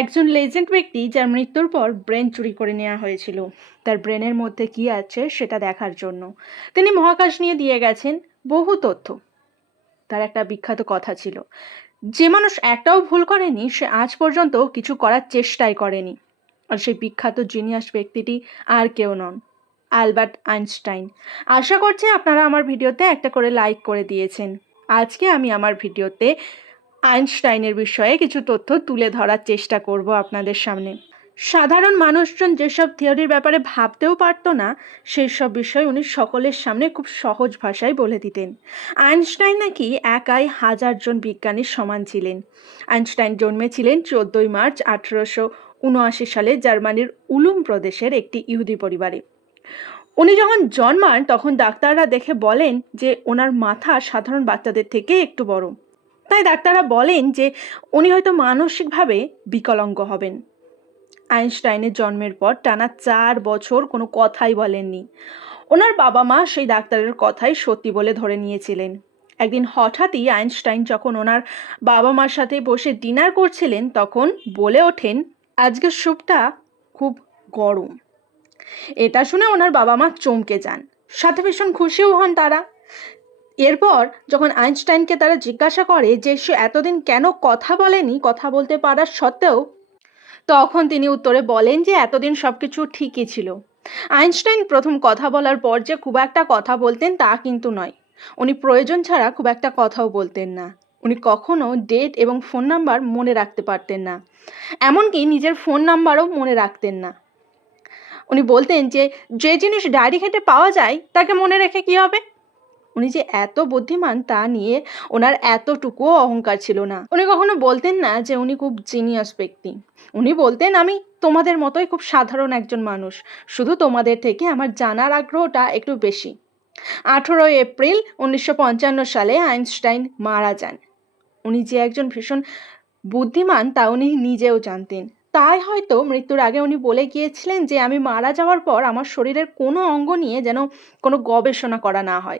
একজন লেজেন্ড ব্যক্তি যার মৃত্যুর পর ব্রেন চুরি করে নেওয়া হয়েছিল। তার ব্রেনের মধ্যে কি আছে সেটা দেখার জন্য। তিনি মহাকাশ নিয়ে দিয়ে গেছেন বহু তথ্য। তার একটা বিখ্যাত কথা ছিল, যে মানুষ একটাও ভুল করেনি, সে আজ পর্যন্ত কিছু করার চেষ্টাই করেনি। আর সেই বিখ্যাত জিনিয়াস ব্যক্তিটি আর কেউ নন অ্যালবার্ট আইনস্টাইন। আশা করছি আপনারা আমার ভিডিওতে একটা করে লাইক করে দিয়েছেন। আজকে আমি আমার ভিডিওতে আইনস্টাইনের বিষয়ে কিছু তথ্য তুলে ধরার চেষ্টা করব আপনাদের সামনে। সাধারণ মানুষজন যেসব থিওরির ব্যাপারে ভাবতেও পারতো না সেই সব বিষয় উনি সকলের সামনে খুব সহজ ভাষায় বলে দিতেন। আইনস্টাইন নাকি একাই হাজারজন বিজ্ঞানীর সমান ছিলেন। আইনস্টাইন জন্মেছিলেন চোদ্দোই মার্চ আঠেরোশো উনআশি সালে জার্মানির উলুম প্রদেশের একটি ইহুদি পরিবারে। উনি যখন জন্মান তখন ডাক্তাররা দেখে বলেন যে ওনার মাথা সাধারণ বাচ্চাদের থেকে একটু বড়। তাই ডাক্তাররা বলেন যে উনি হয়তো মানসিকভাবে বিকলাঙ্গ হবেন। আইনস্টাইনের জন্মের পর টানা চার বছর কোনো কথাই বলেননি। ওনার বাবা মা সেই ডাক্তারের কথাই সত্যি বলে ধরে নিয়েছিলেন। একদিন হঠাৎই আইনস্টাইন যখন ওনার বাবা মার সাথে বসে ডিনার করছিলেন, তখন বলে ওঠেন, আজকের স্যুপটা খুব গরম। এটা শুনে ওনার বাবা মা চমকে যান। সাথে ভীষণ খুশিও হন তারা। এরপর যখন আইনস্টাইনকে তারা জিজ্ঞাসা করে যে সে এতদিন কেন কথা বলেনি, কথা বলতে পারার সত্ত্বেও তখন তিনি উত্তরে বলেন যে এতদিন সব কিছু ঠিকই ছিল। আইনস্টাইন প্রথম কথা বলার পর যে খুব একটা কথা বলতেন তা কিন্তু নয়। উনি প্রয়োজন ছাড়া খুব একটা কথাও বলতেন না। উনি কখনো ডেট এবং ফোন নাম্বার মনে রাখতে পারতেন না। এমনকি নিজের ফোন নাম্বারও মনে রাখতেন না। উনি বলতেন যে যে জিনিস ডায়েরি ঘেটে পাওয়া যায়, তাকে মনে রেখে কী হবে? উনি যে এত বুদ্ধিমান তা নিয়ে ওনার এতটুকুও অহংকার ছিল না। উনি কখনো বলতেন না যে উনি খুব জিনিয়াস ব্যক্তি। উনি বলতেন, আমি তোমাদের মতোই খুব সাধারণ একজন মানুষ। শুধু তোমাদের থেকে আমার জানার আগ্রহটা একটু বেশি। আঠেরোই এপ্রিল উনিশশো পঞ্চান্ন সালে আইনস্টাইন মারা যান। উনি যে একজন ভীষণ বুদ্ধিমান তা উনি নিজেও জানতেন। তাই হয়তো মৃত্যুর আগে উনি বলে গিয়েছিলেন যে, আমি মারা যাওয়ার পর আমার শরীরের কোনো অঙ্গ নিয়ে যেন কোনো গবেষণা করা না হয়।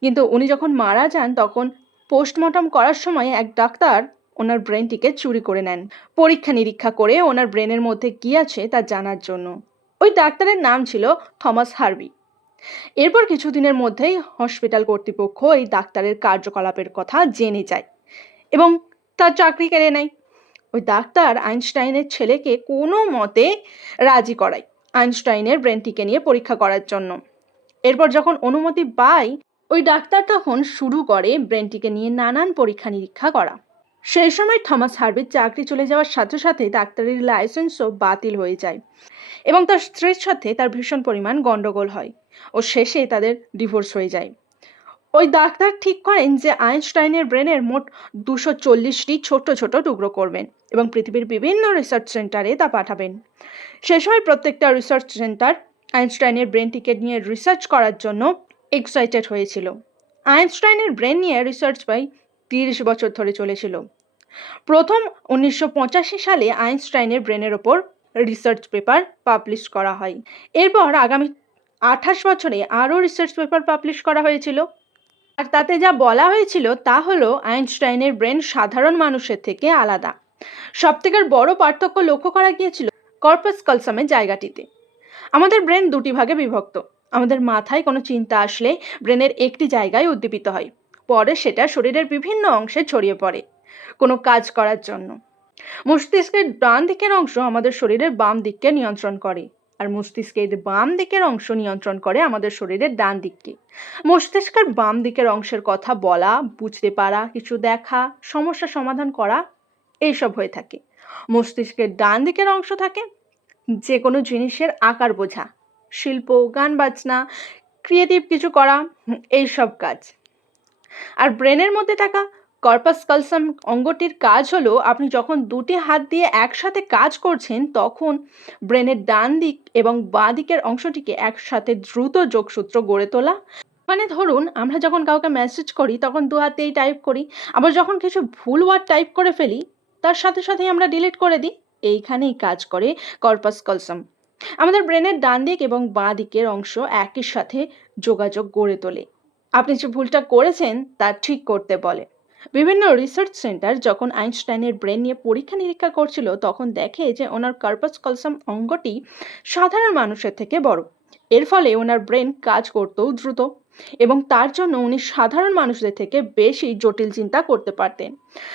কিন্তু উনি যখন মারা যান, তখন পোস্টমর্টম করার সময় এক ডাক্তার ওনার ব্রেনটিকে চুরি করে নেন। পরীক্ষা নিরীক্ষা করে ওনার ব্রেনের মধ্যে কী আছে তা জানার জন্য। ওই ডাক্তারের নাম ছিল থমাস হার্বি এরপর কিছুদিনের মধ্যেই হসপিটাল কর্তৃপক্ষ এই ডাক্তারের কার্যকলাপের কথা জেনে যায় এবং তার চাকরি কেড়ে নেয়। ওই ডাক্তার আইনস্টাইনের ছেলেকে কোনো মতে রাজি করায় আইনস্টাইনের ব্রেনটিকে নিয়ে পরীক্ষা করার জন্য। এরপর যখন অনুমতি পায় ওই ডাক্তার তখন শুরু করে ব্রেনটিকে নিয়ে নানান পরীক্ষা নিরীক্ষা করা। সেই সময় থমাস হার্বির চাকরি চলে যাওয়ার সাথে সাথে ডাক্তারের লাইসেন্সও বাতিল হয়ে যায় এবং তার স্ত্রীর সাথে তার ভীষণ পরিমাণ গণ্ডগোল হয় ও শেষে তাদের ডিভোর্স হয়ে যায়। ওই ডাক্তার ঠিক করেন যে আইনস্টাইনের ব্রেনের মোট দুশো চল্লিশটি ছোট ছোট টুকরো করবেন এবং পৃথিবীর বিভিন্ন রিসার্চ সেন্টারে তা পাঠাবেন। সে সময় প্রত্যেকটা রিসার্চ সেন্টার আইনস্টাইনের ব্রেনটিকে নিয়ে রিসার্চ করার জন্য এক্সাইটেড হয়েছিল। আইনস্টাইনের ব্রেন নিয়ে রিসার্চ প্রায় তিরিশ বছর ধরে চলেছিল। প্রথম উনিশশো পঁচাশি সালে আইনস্টাইনের ব্রেনের ওপর রিসার্চ পেপার পাবলিশ করা হয়। এরপর আগামী আঠাশ বছরে আরও রিসার্চ পেপার পাবলিশ করা হয়েছিল। আর তাতে যা বলা হয়েছিল তা হলো আইনস্টাইনের ব্রেন সাধারণ মানুষের থেকে আলাদা। সবথেকে বড় পার্থক্য লক্ষ্য করা গিয়েছিল কর্পাস কলসামের জায়গাটিতে। আমাদের ব্রেন দুটি ভাগে বিভক্ত। আমাদের মাথায় কোনো চিন্তা আসলে ব্রেনের একটি জায়গায় উদ্দীপিত হয়। পরে সেটা শরীরের বিভিন্ন অংশে ছড়িয়ে পড়ে কোনো কাজ করার জন্য। মস্তিষ্কের ডান দিকের অংশ আমাদের শরীরের বাম দিককে নিয়ন্ত্রণ করে আর মস্তিষ্কের বাম দিকের অংশ নিয়ন্ত্রণ করে আমাদের শরীরের ডান দিককে। মস্তিষ্কের বাম দিকের অংশের কথা বলা, বুঝতে পারা, কিছু দেখা, সমস্যা সমাধান করা, এইসব হয়ে থাকে। মস্তিষ্কের ডান দিকের অংশ থাকে যে কোনো জিনিসের আকার বোঝা। শিল্প, গান, বাজনা ক্রিয়েটিভ কিছু করা এইসব কাজ। আর ব্রেনের মধ্যে থাকা কর্পাস কালসাম অঙ্গটির কাজ হলো, আপনি যখন দুটি হাত দিয়ে একসাথে কাজ করছেন, তখন ব্রেনের ডান দিক এবং বাঁ দিকের অংশটিকে একসাথে দ্রুত যোগসূত্র গড়ে তোলা। মানে ধরুন, আমরা যখন কাউকে মেসেজ করি, তখন দু হাতেই টাইপ করি, আবার যখন কিছু ভুল ওয়ার্ড টাইপ করে ফেলি, তার সাথে সাথেই আমরা ডিলিট করে দিই। এইখানেই কাজ করে কর্পাস কলসাম আমাদের ব্রেনের ডান দিক এবং বাঁ দিকের অংশ একই সাথে যোগাযোগ গড়ে তোলে। আপনি যে ভুলটা করেছেন তা ঠিক করতে বলে। বিভিন্ন রিসার্চ সেন্টার যখন আইনস্টাইনের ব্রেন নিয়ে পরীক্ষা নিরীক্ষা করছিল, তখন দেখে যে ওনার কার্পাস কলসাম অঙ্গটি সাধারণ মানুষের থেকে বড়। এর ফলে ওনার ব্রেন কাজ করতেও দ্রুত এবং তার জন্য উনি সাধারণ মানুষদের থেকে বেশি জটিল চিন্তা করতে পারতেন।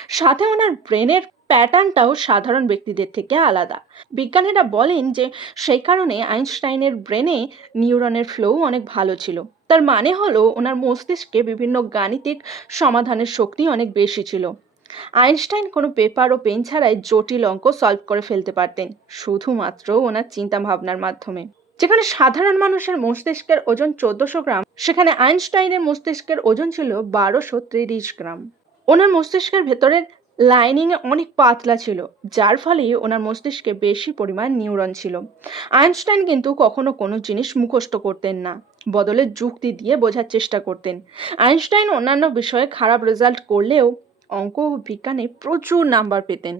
সাথে ওনার ব্রেনের প্যাটার্নটাও সাধারণ ব্যক্তিদের থেকে আলাদা। বিজ্ঞানীরা বলেন যে, সেই কারণে আইনস্টাইনের ব্রেনে নিউরনের ফ্লোও অনেক ভালো ছিল। তার মানে হলো, ওনার মস্তিষ্কে বিভিন্ন গাণিতিক সমাধানের শক্তি অনেক বেশি ছিল। আইনস্টাইন কোনো পেপার ও পেন ছাড়াই জটিল অঙ্ক সলভ করে ফেলতে পারতেন, শুধুমাত্র ওনার চিন্তা ভাবনার মাধ্যমে। যেখানে সাধারণ মানুষের মস্তিষ্কের ওজন চোদ্দশো গ্রাম, সেখানে আইনস্টাইনের মস্তিষ্কের ওজন ছিল বারোশো তিরিশ গ্রাম। ওনার মস্তিষ্কের ভেতরের লাইনিং অনেক পাতলা ছিল, যার ফলে ওনার মস্তিষ্কে বেশি পরিমাণ নিউরন ছিল। আইনস্টাইন কিন্তু কখনো কোনো জিনিস মুখস্থ করতেন না, বদলে যুক্তি দিয়ে বোঝার চেষ্টা করতেন। আইনস্টাইন অন্যান্য বিষয়ে খারাপ রেজাল্ট করলেও অঙ্ক ও বিজ্ঞানে প্রচুর নাম্বার পেতেন।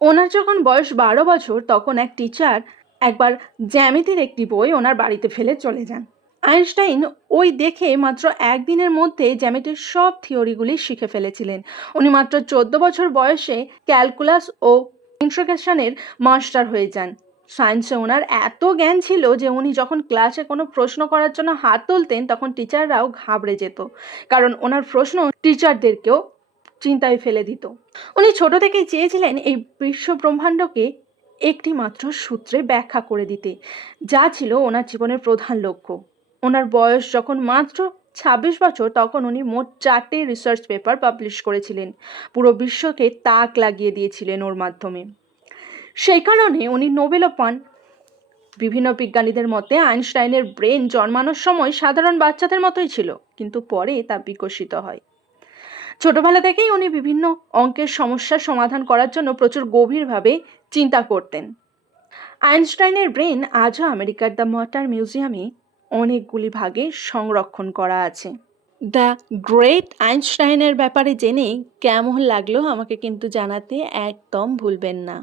ওনার যখন বয়স বারো বছর, তখন এক টিচার একবার জ্যামিতির একটি বই ওনার বাড়িতে ফেলে চলে যান। আইনস্টাইন ওই দেখে মাত্র একদিনের মধ্যে জ্যামিতির সব থিওরিগুলি শিখে ফেলেছিলেন। উনি মাত্র চোদ্দ বছর বয়সে ক্যালকুলাস ও ইন্ট্রোগেশনের মাস্টার হয়ে যান। সায়েন্সে ওনার এত জ্ঞান ছিল যে উনি যখন ক্লাসে কোনো প্রশ্ন করার জন্য হাত তুলতেন, তখন টিচাররাও ঘাবড়ে যেত। কারণ ওনার প্রশ্ন টিচারদেরকেও চিন্তায় ফেলে দিত। উনি ছোট থেকেই চেয়েছিলেন এই বিশ্ব ব্রহ্মাণ্ডকে একটি মাত্র সূত্রে ব্যাখ্যা করে দিতে। যা ছিল ওনার জীবনের প্রধান লক্ষ্য। ওনার বয়স যখন মাত্র ছাব্বিশ বছর, তখন উনি মোট চারটে রিসার্চ পেপার পাবলিশ করেছিলেন। পুরো বিশ্বকে তাক লাগিয়ে দিয়েছিলেন ওর মাধ্যমে। সেই কারণে উনি নোবেলও পান। বিভিন্ন বিজ্ঞানীদের মতে আইনস্টাইনের ব্রেন জন্মানোর সময় সাধারণ বাচ্চাদের মতোই ছিল, কিন্তু পরে তা বিকশিত হয়। ছোটবেলা থেকেই উনি বিভিন্ন অঙ্কের সমস্যার সমাধান করার জন্য প্রচুর গভীরভাবে চিন্তা করতেন। আইনস্টাইনের ব্রেন আজও আমেরিকার দ্য মটার মিউজিয়ামে অনেকগুলি ভাগে সংরক্ষণ করা আছে। দ্য গ্রেট আইনস্টাইনের ব্যাপারে জেনে কেমন লাগল আমাকে কিন্তু জানাতে একদম ভুলবেন না।